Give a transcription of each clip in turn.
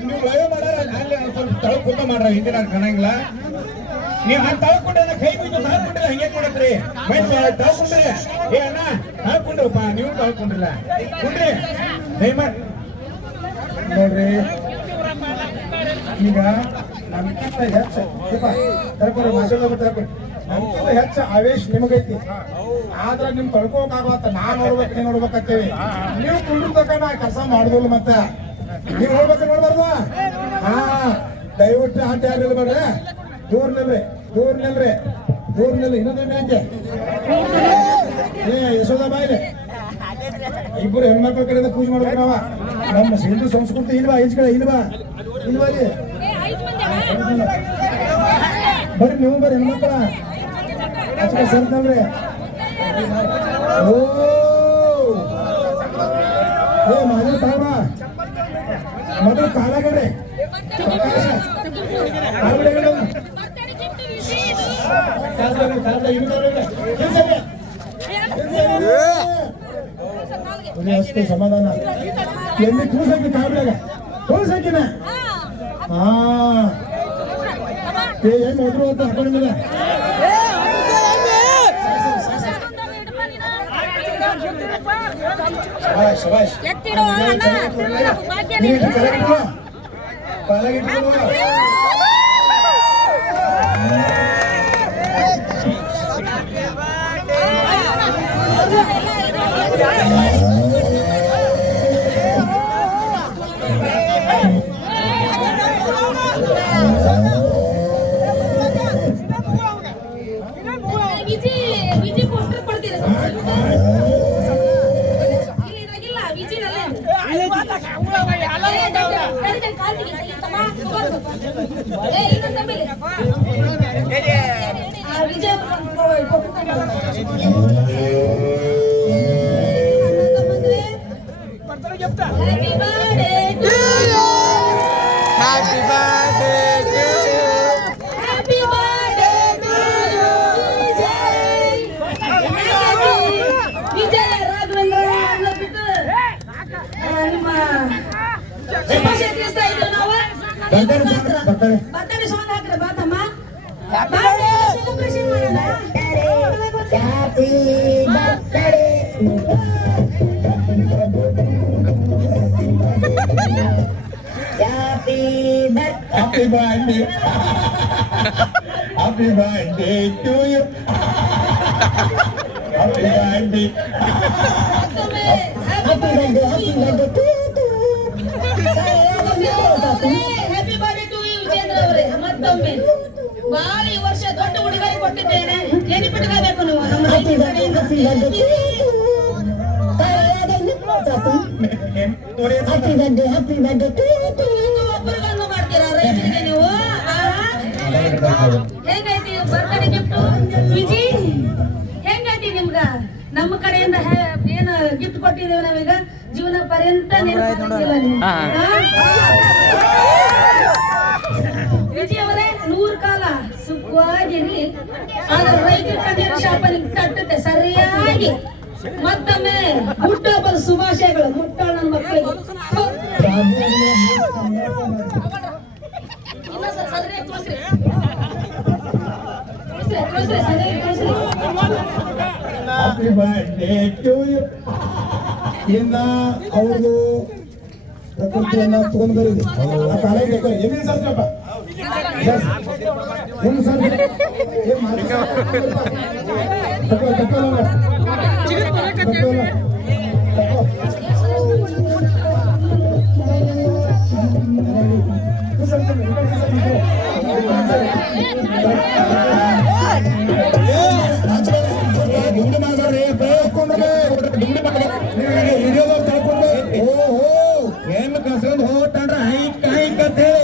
ನೀವು ಲಯ ಮಾಡಾರ ಅಲ್ಲಿ ಸ್ವಲ್ಪ ತಳ ಕುಂತ ಮಾಡ್ರ ಹಿಂದಿನ ಕಾಣಂಗಿಲ್ಲ ನೀವು ಹಂಗೆ ತಳ್ಕೊಂಡ್ರೆ ಕೈ ಬಿದ್ದು ತಳ್ಕೊಂಡ್ರೆ ಹಂಗೆ ಕೊಡತ್ರಿ ತಳ್ಕೊಂಡ್ರಿ ಏ ಅಣ್ಣ ತಳ್ಕೊಂಡ್ರಪ್ಪ ನೀವು ತಳ್ಕೊಂಡ್ರಿಲ್ಲ ಕುಂಡ್ರಿ ದಯಮಾಡಿ ನೋಡ್ರಿ ಈಗ ನಮ್ಗಿಂತ ಹೆಚ್ಚು ತಳ್ಕೊರಿ ಮಾತಾಡೋದು ತಳ್ಕೊರಿ ನಮ್ಗಿಂತ ಹೆಚ್ಚು ಆವೇಶ ನಿಮಗೈತಿ ಆದ್ರ ನಿಮ್ ತಳ್ಕೋಕಾಗತ್ತ ನಾನ್ ನೋಡ್ಬೇಕು ನೀವ್ ನೋಡ್ಬೇಕಂತೇವಿ ನೀವು ಕುಂಡ್ರತಕ್ಕ ನಾ ಕೆಲಸ ಮಾಡುದಿಲ್ಲ ಮತ್ತೆ ನೀವ್ ಹೋಗ್ಬೇಕು ನೋಡ್ಬಾರ್ದು ಹಾ ದಯವಿಟ್ಟು ಆಟ ಯಾರು ನಿಲ್ಬೇಡ್ರಿ ದೂರ ನಿಲ್ರಿ ದೂರ ನಿಲ್ರಿ ದೂರ ನಿಲ್ರಿ ಇನ್ನೊಂದು ಬ್ಯಾಂಕೆ ಏ ಯಶೋಧ ಬಾಯಿಲೆ ಇಬ್ಬರು ಹೆಣ್ಮಕ್ಳ ಕಡೆಯಿಂದ ಪೂಜೆ ಮಾಡ್ಬೇಕು ನಾವ ನಮ್ಮ ಹಿಂದೂ ಸಂಸ್ಕೃತಿ ಇಲ್ವಾ ಈಚ ಕಡೆ ಇಲ್ವಾ ಇಲ್ವಾ ಇಲ್ಲಿ ಬರ್ರಿ ನೀವು ಬರ್ರಿ ಹೆಣ್ಮಕ್ಳ ಆಚೆ ಸೇರ್ತವ್ರಿ ಓ ಏ ಮಾಧವ ತಾವ ಮೊದಲು ಕಾಲಾಗಡ್ರಿ ಅಷ್ಟು ಸಮಾಧಾನ ಎಲ್ಲಿ ಕೂಸಕ್ಕೆ ಕಾಬ್ಲಾಗ ಕೂಸಕ್ಕಿನ ಹಾ ಏನ್ ಹೋದ್ರು ಅಂತ ಹಾಕೊಂಡಿಲ್ಲ ಶಬಾಷ್ Happy birthday. Happy birthday to you. Happy birthday. Happy birthday. Happy birthday to you. Happy birthday to you, Chandra ಅವರೇ. ಮತ್ತೊಮ್ಮೆ ಬಹಳ ಈ ವರ್ಷ ದೊಡ್ಡ ಉಡುಗೊರೆ ಕೊಟ್ಟಿದ್ದೇನೆ. ಏನು ಬಿಟ್ಟಬೇಕು ನೀವು ನಮ್ಮ Happy birthday. Happy birthday. Happy birthday to you. ಒಬ್ಬರಿಗೊಂದು ಮಾಡ್ತೀರಾ ರೈತರಿಗೆ ನೀವು ಹೇಗೈತಿ ಬರ್ತ್ಡೇ ಗಿಫ್ಟ್ ವಿಜಿ ಹೆಂಗೈತಿ ನಿಮ್ಗ ನಮ್ಮ ಕಡೆಯಿಂದ ಏನು ಗಿಫ್ಟ್ ಕೊಟ್ಟಿದ್ದೇವೆ ನಾವೀಗ ಜೀವನ ಪರ್ಯಂತ ನೆನಪಿಲ್ಲ ವಿಜಿ ಅವರೇ 100 ಕಾಲ ಸುಖವಾಗಿರಿ ಆದ್ರೆ ರೈತರ ಕಣ್ಣಿನ ಶಾಪ ನಿಮ್ಗೆ ತಟ್ಟುತ್ತೆ ಸರಿಯಾಗಿ ಮತ್ತೊಮ್ಮೆ ಹುಟ್ಟುಹಬ್ಬದ ಶುಭಾಶಯಗಳು ಮುಟ್ಟಾಳ ನನ್ನ ಮಕ್ಕಳಿಗೆ Happy birthday to you. ಇನ್ನ ಅವ್ರದ್ದು ಪ್ರಕೃತಿಯನ್ನ ತಗೊಂಡ್ ಬರೀರಿ ಆ ಕಾಲೇಜ್ ಏನೇನು ಸರ್ಸಪ್ಪ ಏನು ಸರ್ ಏನು ಕಸ್ಕೊಂಡು ಹೋಗ್ತಾನ್ರ ಹೈಕ್ ಹೈಕ್ ಅಂತ ಹೇಳಿ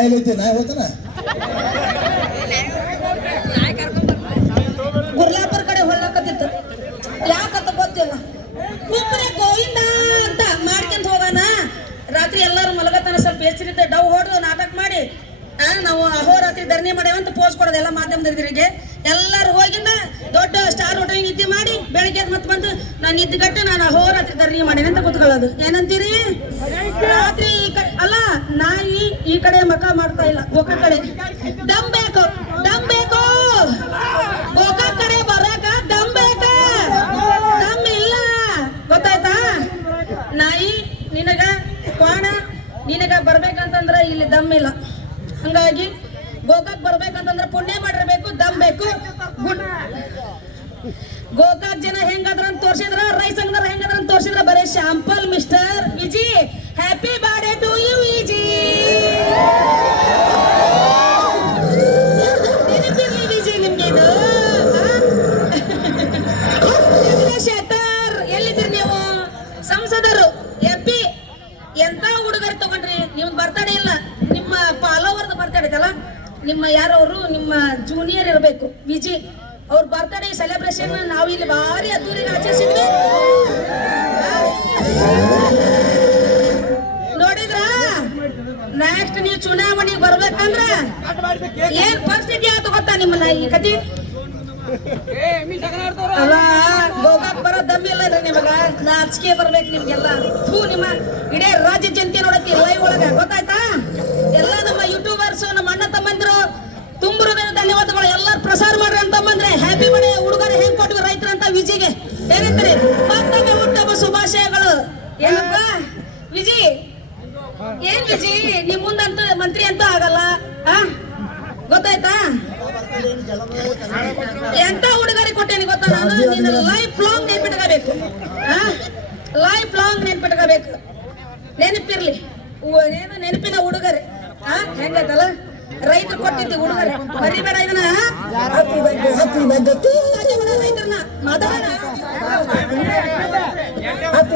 ನಾಯಿ ಐತಿ ನಾಯಿ ಹೋಗ್ತಾನ ಗುರ್ಲಾಪುರ ಕಡೆ ಹೊಳ್ಳಕತ್ತಿತ್ತು ಯಾಕಂತ ಗೊತ್ತಿಲ್ಲ ಒಬ್ಬರೇ ಗೋವಿಂದ ಅಂತ ಮಾಡ್ಕೊಂತ ಹೋಗೋಣ ರಾತ್ರಿ ಎಲ್ಲರೂ ಮಲಗತನ ಸ್ವಲ್ಪ ಎಚ್ಚರಿದ್ದೆ ಡವ್ ಹೊಡೆದು ನಾಟಕ ಮಾಡಿ ನಾವು ಅಹೋರಾತ್ರಿ ಧರಣಿ ಮಾಡೇವಂತ ಪೋಸ್ ಕೊಡೋದೆಲ್ಲ ಮಾಧ್ಯಮದವರಿಗೆ ಎಲ್ಲರೂ ಹೋಗಿಂದ ದೊಡ್ಡ ಸ್ಟಾರ್ ಹೋಟೆಲ್ ನಿದ್ದೆ ಮಾಡಿ ಬೆಳಿಗ್ಗೆ ಮತ್ತೆ ಬಂದು ನಾನು ನಿದ್ದೆಗಟ್ಟು ನಾನು ಅಹೋರಾತ್ರಿ ಧರಣಿ ಮಾಡೇನೆ ಅಂತ ಕೂತ್ಕೊಳ್ಳೋದು ಏನಂತೀರಿ ರಾತ್ರಿ ಅಲ್ಲ ನಾಯಿ ಈ ಕಡೆ ಮಕ ಮಾಡ್ತಾ ಇಲ್ಲ ಗೋಕ ಕಡೆ ದಮ್ ಬೇಕು ಗೋಕ ಕಡೆ ಬರಾಕ ದಮ್ ಬೇಕ ದಮ್ ಇಲ್ಲ ಗೊತ್ತಾಯ್ತಾ ನಾಯಿ ನಿನಗ ಕ್ವಾಣ ನಿನಗ ಬರ್ಬೇಕಂತಂದ್ರ ಇಲ್ಲಿ ದಮ್ ಇಲ್ಲ ಹಂಗಾಗಿ ಗೋಕಾಕ್ ಬರ್ಬೇಕಂತಂದ್ರೆ ಪುಣ್ಯ ಮಾಡಿರ್ಬೇಕು ದಮ್ ಬೇಕು ಗೋಕಾಕ್ ಜನ ಹೆಂಗಾದ್ರ ಅಂತ ತೋರ್ಸಿದ್ರ ರೈಸ್ ಸಂಘದವ್ರ ಹೆಂಗಾದ್ರ ಅಂತ ತೋರ್ಸಿದ್ರ ಬರೀ sample mister Viji happy birthday to you Viji ನೆನಪಿರ್ಲಿ ವಿಜಿ ನಿಮ್ಗೆ ಇದು ಶೇಖರ್ ಎಲ್ಲಿದ್ದೀರಿ ನೀವು ಸಂಸದರು ಎಪ್ಪಿ ಎಂತ ಹುಡುಗರು ತಗೊಂಡ್ರಿ ನಿಮ್ಗೆ ಬರ್ತಡೇ ಇಲ್ಲ ನಿಮ್ಮ ಫಾಲೋವರ್ದು ಬರ್ತಡೇ ಐತಲ್ಲ ನಿಮ್ಮ ಯಾರವರು ನಿಮ್ಮ ಜೂನಿಯರ್ ಇರಬೇಕು ವಿಜಿ ಅವ್ರ ಬರ್ತಡೇ ಸೆಲೆಬ್ರೇಷನ್ ನಾವು ಇಲ್ಲಿ ಭಾರಿ ಅದ್ದೂರಿಗೆ ಆಚರಿಸಿದ್ವಿ ನೋಡಿದ್ರ ನೆಕ್ಸ್ಟ್ ನೀವು ಚುನಾವಣೆಗೆ ಬರ್ಬೇಕಂದ್ರ ಏನ್ ಪರಿಸ್ಥಿತಿ ಆಯ್ತು ಗೊತ್ತಾ ನಿಮ್ಮನ್ನ ಈ ಕತಿ ಅಲ್ಲ ಗೋಕಾಕ್ ಬರೋ ದಮ್ಮಿಲ್ಲ ನಿಮಗ ನಾಚಿಕೆ ಬರ್ಬೇಕು ನಿಮ್ಗೆಲ್ಲ ನಿಮ್ಮ ಇಡೀ ರಾಜ್ಯ ಜನತೆ ನೋಡಕ್ಕೆ ಲೈವ್ ಒಳಗ ಗೊತ್ತಾಯ್ತಾ ಎಲ್ಲ ನಮ್ಮ ಯೂಟ್ಯೂಬರ್ಸ್ ನಮ್ಮ ಅಣ್ಣ ತಮ್ಮಂದ್ರು ತುಂಬ ಧನ್ಯವಾದಗಳು ಎಲ್ಲರೂ ಪ್ರಸಾರ ಮಾಡ್ರಿ ಅಂತ ತಮ್ಮಂದ್ರೆ ಹ್ಯಾಪಿ ಬರ್ಡೇ ಉಡುಗೊರೆ ಹೆಂಗ್ ಕೊಟ್ವಿ ರೈತರಂತ ವಿಜಿಗೆ ಏನಂತಾರೆ ಮತ್ತೊಮ್ಮೆ ಹುಟ್ಟುಹಬ್ಬ ಶುಭಾಶಯಗಳು ಏನಪ್ಪ ವಿಜಿ ಏನ್ ವಿಜಿ ನಿಮ್ ಮುಂದಂತೂ ಮಂತ್ರಿ ಅಂತೂ ಆಗಲ್ಲ ಗೊತ್ತಾಯ್ತಾ ಎಂತ ಉಡುಗೊರೆ ಕೊಟ್ಟೇನಿ ಗೊತ್ತಾ ನಾನು ನಿನ್ನ ಲೈಫ್ ಲಾಂಗ್ ನೆನ್ಪಿಟ್ಕೋಬೇಕು ಲೈಫ್ ಲಾಂಗ್ ನೆನ್ಪಿಟ್ಕೋಬೇಕು ನೆನಪಿರ್ಲಿ ಏನು ನೆನಪಿನ ಉಡುಗೊರೆ ಹೆಂಗೈತಲ್ಲ ರೈತರು ಕೊಟ್ಟಿದ್ದಿ ಉಡುಗೊರೆ ಮರಿಬೇಡ ಇದನ್ನ ರೈತರನ್ನ ಮಾತಾಡೋಣ